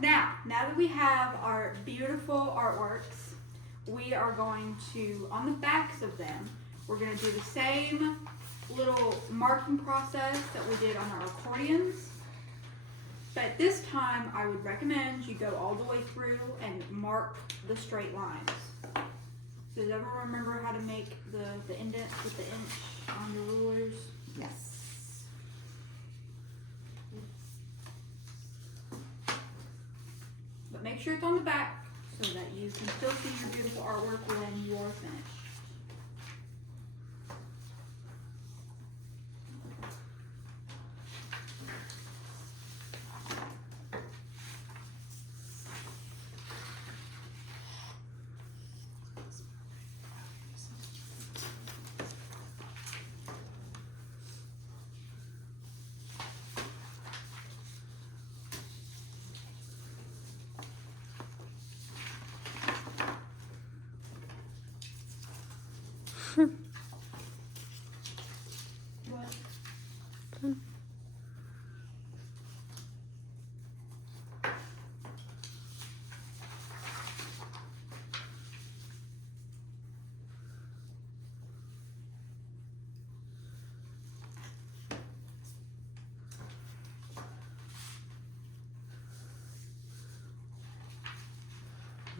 Now that we have our beautiful artworks, we are going to, on the backs of them, we're going to do the same little marking process that we did on our accordions. But this time, I would recommend you go all the way through and mark the straight lines. So does everyone remember how to make the indents with the inch on your rulers? Yes. But make sure it's on the back so that you can still see your beautiful artwork when you're finished.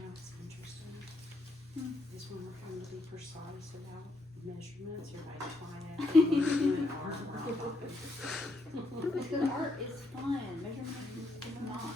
That's interesting. Is when we're trying to be precise about measurements, everybody's quiet. When we're doing art, we're all talking. Because art is fun. Measurement is not.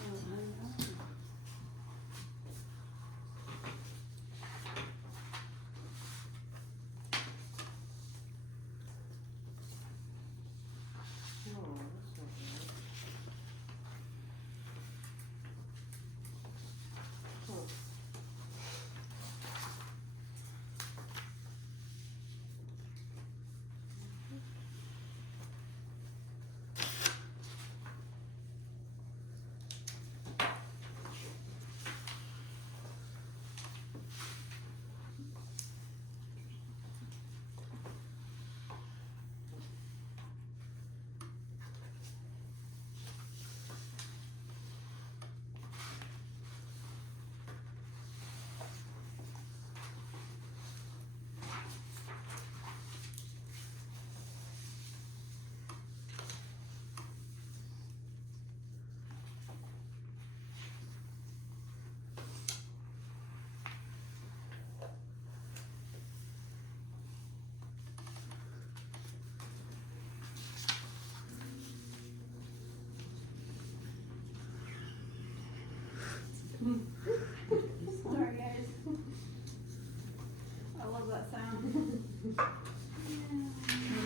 Sorry, guys. I love that sound.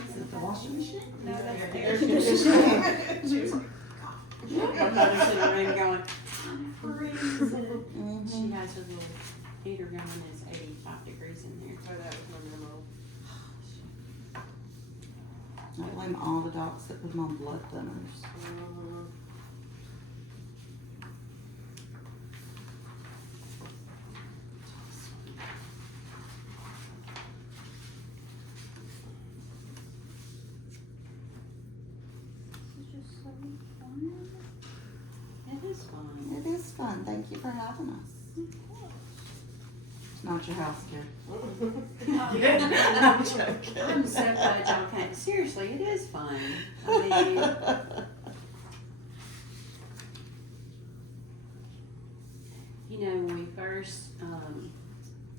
Is it the washing machine? No, that's the Air air conditioning. She was like, my mother's in the room going, I'm freezing. She has her little heater going, it's 85 degrees in there. Oh, that was my memo. I blame all the dogs that put them on blood thinners. This is just so fun. It is fun. It is fun. Thank you for having us. It's not your house, kid. I'm joking. I'm so glad y'all came. Seriously, it is fun. I mean, you know, when we first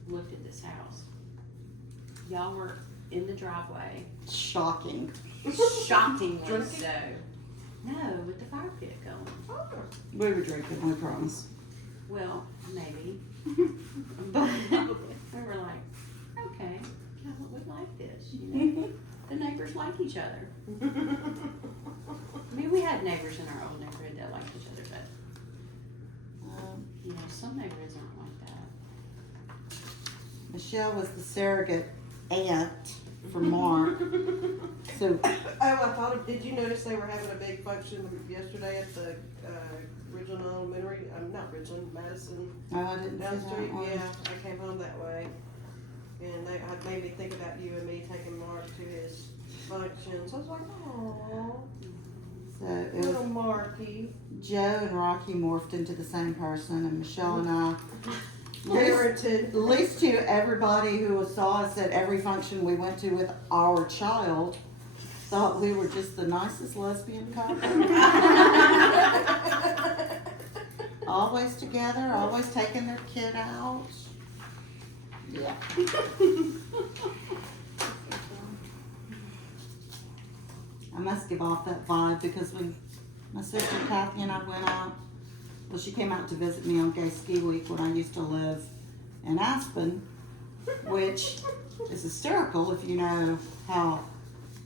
looked at this house, y'all were in the driveway, Shocking. shockingly so. No, with the fire pit going. We were drinking, I promise. Well, maybe. But we were like, okay, yeah, we like this, you know. The neighbors like each other. I mean, we had neighbors in our old neighborhood that liked each other, but, you know, some neighborhoods aren't like that. Michelle was the surrogate aunt for Mark. So, Oh, I thought of, did you notice they were having a big function yesterday at the, Ridgeland Elementary, not Ridgeland, Madison I didn't down see the street? that one. Yeah, I came home that way. And it made me think about you and me taking Mark to his function. So I was like, oh. So it was Little Marky. Joe and Rocky morphed into the same person, and Michelle and I, Merited. at least to everybody who saw us at every function we went to with our child, thought we were just the nicest lesbian couple. Always together, always taking their kid out. Yeah. I must give off that vibe because when my sister Kathy and I went out, well, she came out to visit me on Gay Ski Week when I used to live in Aspen, which is hysterical if you know how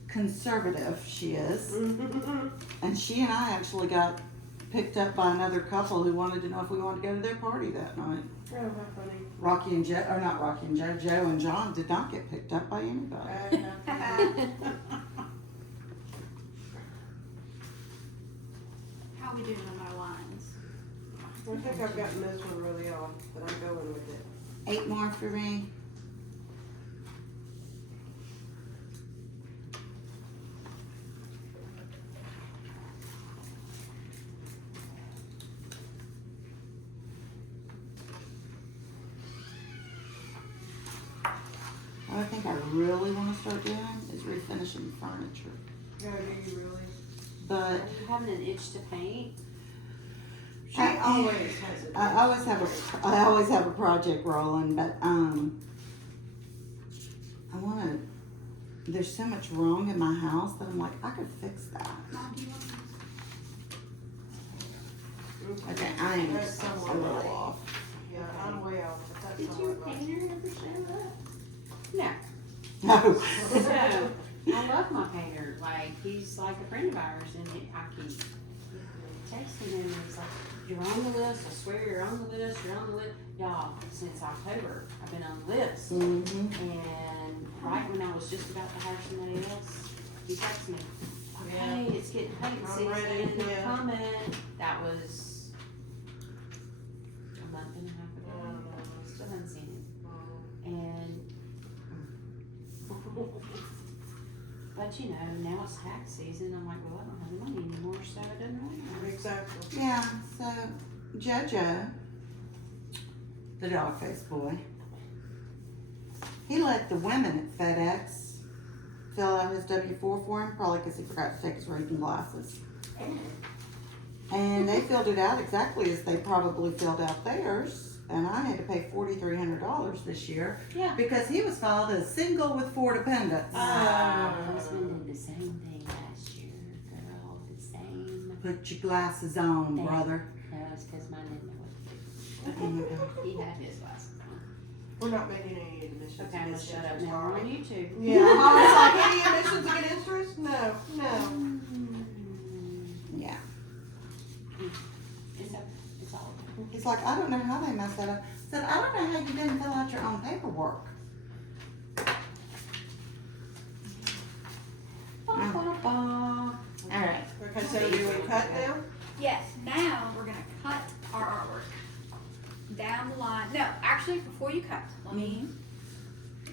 conservative she is. And she and I actually got picked up by another couple who wanted to know if we wanted to go to their party that night. Oh, how funny. Rocky and Joe, or not Rocky and Joe, Joe and John did not get picked up by anybody. How are we doing on our lines? I think I've gotten this one really off, but I'm going with it. 8 more for me. What I think I really want to start doing is refinishing furniture. Yeah, do you really? But Are you having an itch to paint? She always has it. I always have a project rolling, but I wanna, there's so much wrong in my house that I'm like, I could fix that. Mom, do you want this? Okay, I am That's just a somewhat little right. off. Yeah, I'm way off, but that's Did all your right. painter ever show up? No. No. So, I love my painter. Like, he's like a friend of ours, and I keep texting him. And he's like, "You're on the list. I swear you're on the list. You're on the list." Y'all, since October, I've been on the list. Mm-hmm. And right when I was just about to hire somebody else, he texted me, Yeah. "Okay, it's getting paint I'm ready, season. yeah. Coming." That was a month and a half ago. Still haven't seen him. And but you know, now it's tax season. I'm like, well, I don't have the money anymore, so it doesn't really matter. Exactly. Yeah, so Jojo, the dog faced boy, he let the women at FedEx fill out his W-4 for him, probably because he forgot to take his reading glasses. And they filled it out exactly as they probably filled out theirs. And I had to pay $4,300 this year Yeah. because he was filed as single with 4 dependents. My husband did the same thing last year, girl. The same. Put your glasses on, Thank- brother. No, it's because mine didn't know what to Oh my God. do. He had his glasses on. We're not making any admissions. Okay, I'm gonna shut up now. We're on YouTube. Yeah, I was like, any admissions against interest? No, no. Yeah. It's all okay. He's like, I don't know how they messed that up. I said, I don't know how you didn't fill out your own paperwork. All right. Okay, so do we cut now? Yes, now we're gonna cut our artwork. Down the line, no, actually, before you cut, let me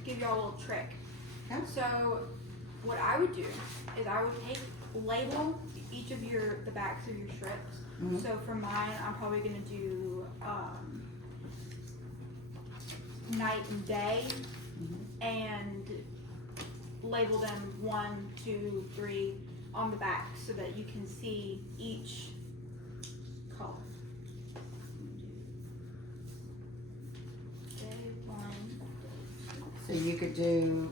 give y'all a little trick. Okay. So, what I would do is I would label each of the backs of your strips. Mhm. So for mine, I'm probably gonna do, night and day, and label them 1, 2, 3 on the back so that you can see each color. Day 1. So you could do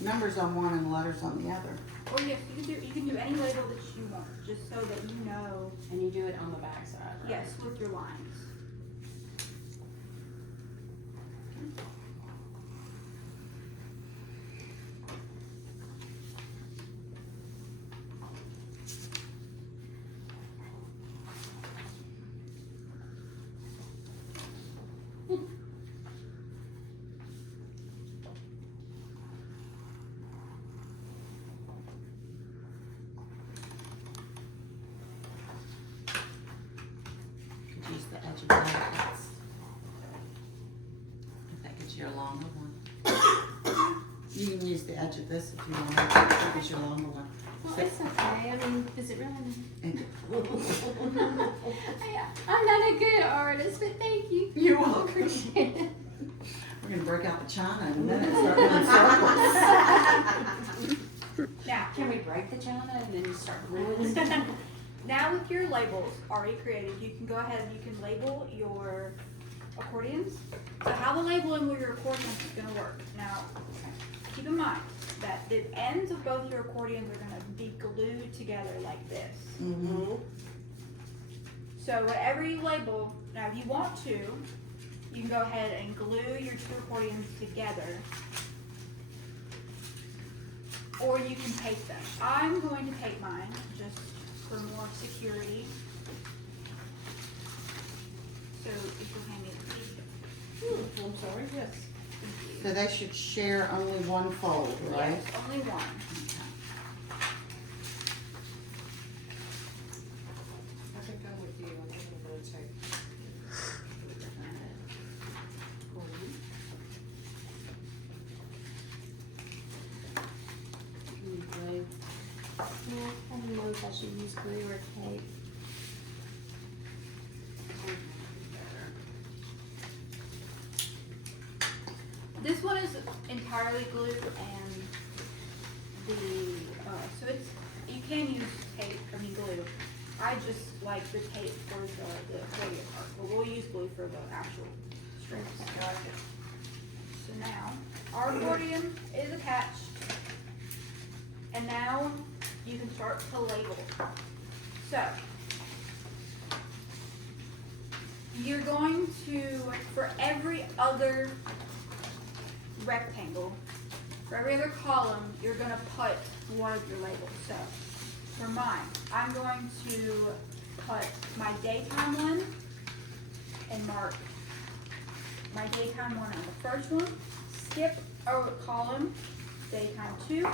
numbers on one and letters on the other. Or yes, you can do any label that you want, just so that you know, And you do it on the back side, right? yes, with your lines. Could use the edge of that. If that gets you a longer one. You can use the edge of this if you want. That gets you a longer one. Well, it's okay. I mean, is it really? And I'm not a good artist, but thank you. you're welcome. Appreciate it. We're gonna break out the china in a minute and start doing circles. Now, Can we break the china and then just start ruining it? now with your labels already created, you can go ahead and you can label your accordions. So how the labeling with your accordions is gonna work. Now, keep in mind that the ends of both your accordions are gonna be glued together like this. Mm-hmm. So whatever you label, now if you want to, you can go ahead and glue your two accordions together. Or you can tape them. I'm going to tape mine just for more security. So if you'll hand me the tape. I'm sorry, yes. Thank you. So they should share only one fold, right? Yes, only one. I think I'm with you. I think I'm gonna take. Glue. Yeah, I don't know if I should use glue or tape. This one is entirely glue and so it's, you can use tape, glue. I just like the tape for the accordion part, but we'll use glue for the actual strings. So now, our accordion is attached, and now you can start to label. So, you're going to, for every other rectangle, for every other column, you're gonna put one of your labels. So, for mine, I'm going to put my daytime one and mark my daytime one on the first one, skip a column, daytime 2,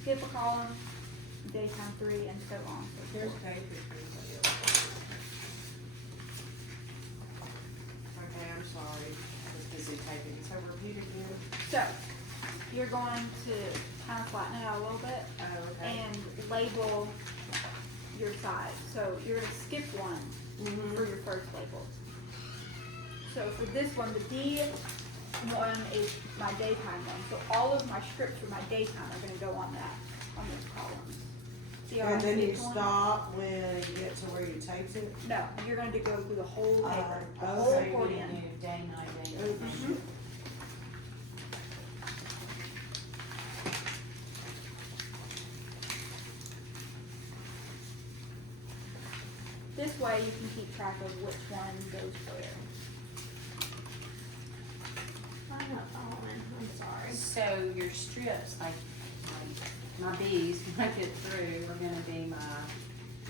skip a column, daytime 3, and so on. So Here's forth. paper for anybody else. Okay, I'm sorry. I was busy typing. So repeat again. So, you're going to kind of flatten it out a little bit Oh, okay. and label your side. So you're gonna skip one for your first label. So for this one, the D one is my daytime one. So all of my strips for my daytime are gonna go on those columns. See how I And then you skipped one? stop when you get to where you taped it? No, you're gonna go through the whole paper, the okay. whole So you're gonna accordion. do day, night, day, Oh, night. Mhm. This way you can keep track of which one goes where. I'm not following, I'm sorry. So your strips, like my B's, when I get through, are gonna be my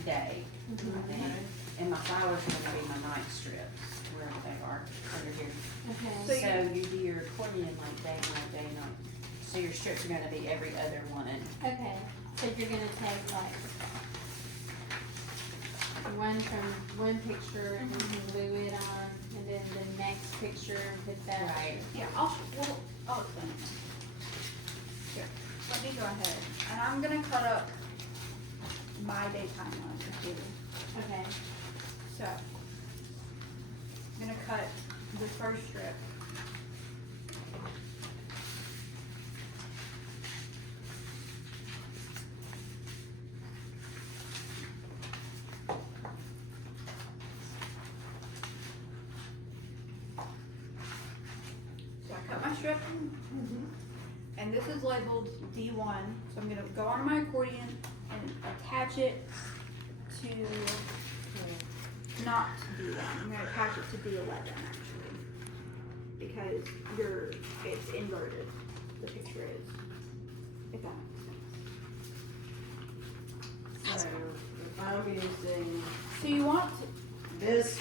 day, I think. And my flowers are gonna be my night strips, wherever they are, over here. So So you- you do your accordion like day, night. So your strips are gonna be every other one. Okay, so you're gonna take like one from one picture and then glue it on, and then the next picture and put that. Right. Yeah, I'll explain it. Here, let me go ahead, and I'm gonna cut up my daytime one too. Okay, So, I'm gonna cut the first strip. So I cut my strip, and this is labeled D1, so I'm gonna go on my accordion and attach it to, not D1, I'm gonna attach it to D11 actually, because it's inverted, the picture is, if that makes sense. So if I'm using So you want this